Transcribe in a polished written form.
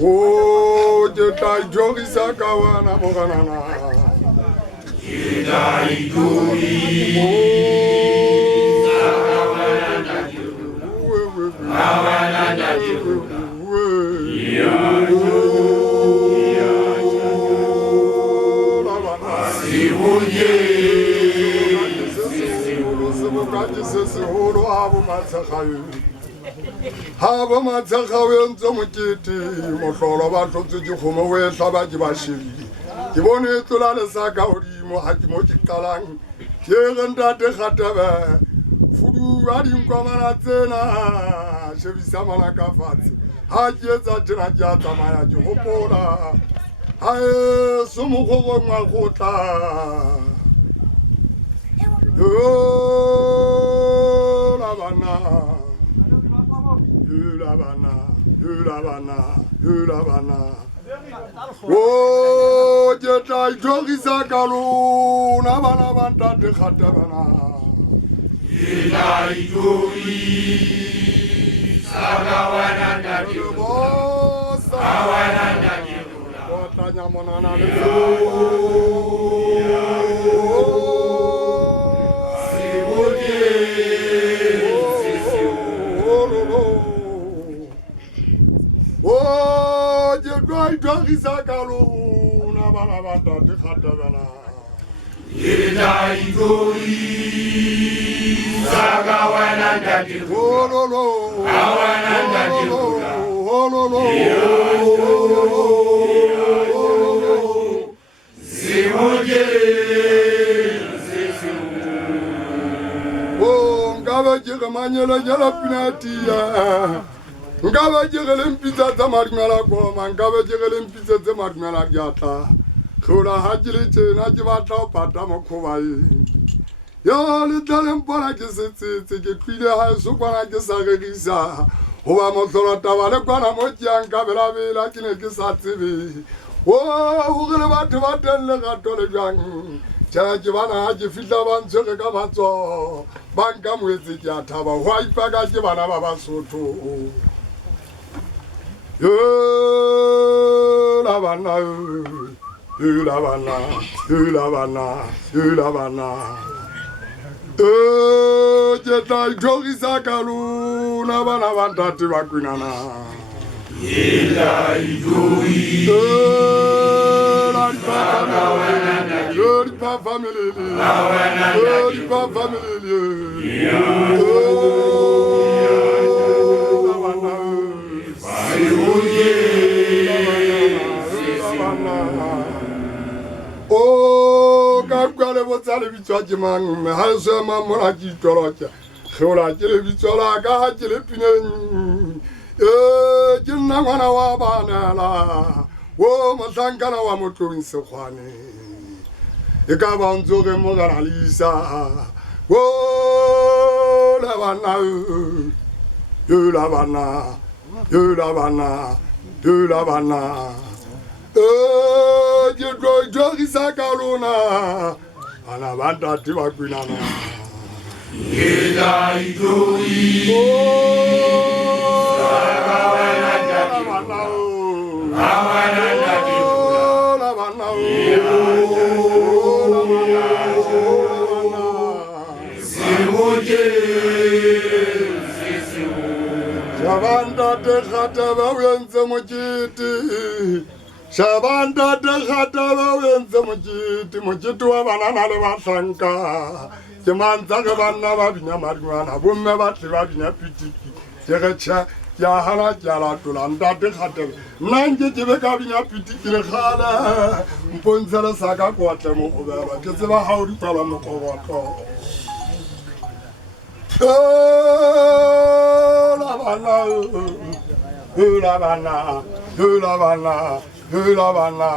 Oh, je t'ai jogi sakawana moganana. Haba matsakhawe ntsomokete mohlolo ba tlotse ke kgomo we hlaba ke ba shebile ke bone e tlola le sa ka hodimo ha ke mo ke qalang ke re ntate Kgatebe fudu a dinkwamana tsena shebisa mana ka fatshe ha ke etsa tjena ke a tsamaya ke hopola ha e somokgogong wa kgotla la bana Hula bana. Oh, je t'ai jogi sakalu na bana banta te Khatabana. Je t'ai jogi sakawana na kiru. Sawana na kiru. Kotanya monana le. Oh, je dois y sakalu na bana banta te Khatabana. Je t'ai jogi sakawana na kiru. Oh no no. Awana na kiru. Oh no no. Oh, ngaba jega manyela jala pinatia. Ngaba jega lempisa za marmela goma, ngaba jega lempisa za marmela gyata. Khula hajili chena jibata pata mokhwai. Ya le talem pona ke setse ke kwile ha so kwana ke sa regisa. Ho ba motlolo taba le kwana mo tjang ka bela bela ke ne ke sa tsebe. Oh, gele batho ba telle ga tole jang. Tjela ke bana ha ke fihla ba ntshwe ka matso. Banka moetse ke a thaba. Hwa ipaka ke bana ba Basotho. La bana. La bana. La bana. La bana. Je t'ai jogi sakalu na bana bantati ba kwinana. Ila idui pa family pa family oh kakale botsale bitswa ke mang me ha se mamora ke toroka khola ke le bitswa ka ha ke le pineng ke nna ngwana wa bana la wo mohlankana wa motlong sekgwane e ka ba ntsoge mo ga lisa wo la bana la bana la bana la bana je dois jogi sakaluna ana banda tiwa kwinana ila idoi Shabanda te Khatebe wenze mojiti. Shabanda te Khatebe wenze mojiti. Mojiti wa banana le bahlanka. Ke manza ke bana ba binya madingwana. Bomme ba tle ba binya pitiki. Ke re tjha ya hala ke ala tola ntate Khatebe. Nna ke be ka binya pitiki le khala. Mpontsela saka kwa tle mo go beba. Ke tseba ha o di tsala mo go botlo. La bana, la bana, la bana, la bana.